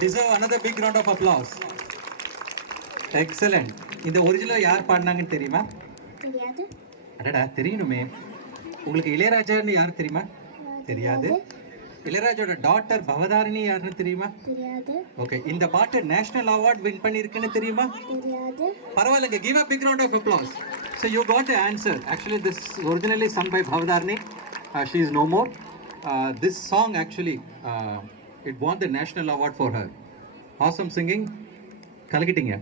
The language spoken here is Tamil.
Deserve another big round of applause. Excellent. இந்த ஒரிஜினல் யார் பாடினாங்கன்னு தெரியுமா? தெரியாது. அடடா தெரியணுமே. உங்களுக்கு இளையராஜான்னு யார் தெரியுமா? தெரியாது. இளையராஜோட டாட்டர் பவதாரிணி யாருன்னு தெரியுமா? தெரியாது. ஓகே, இந்த பாட்டு நேஷனல் அவார்ட் வின் பண்ணியிருக்குன்னு தெரியுமா? தெரியாது. பரவாயில்லைங்க, give a big round of applause. So you got the answer. Actually, this originally sung by Bhavadharni. She is no more. This song actually, it won the national award for her. Awesome singing. கலக்கிட்டீங்க.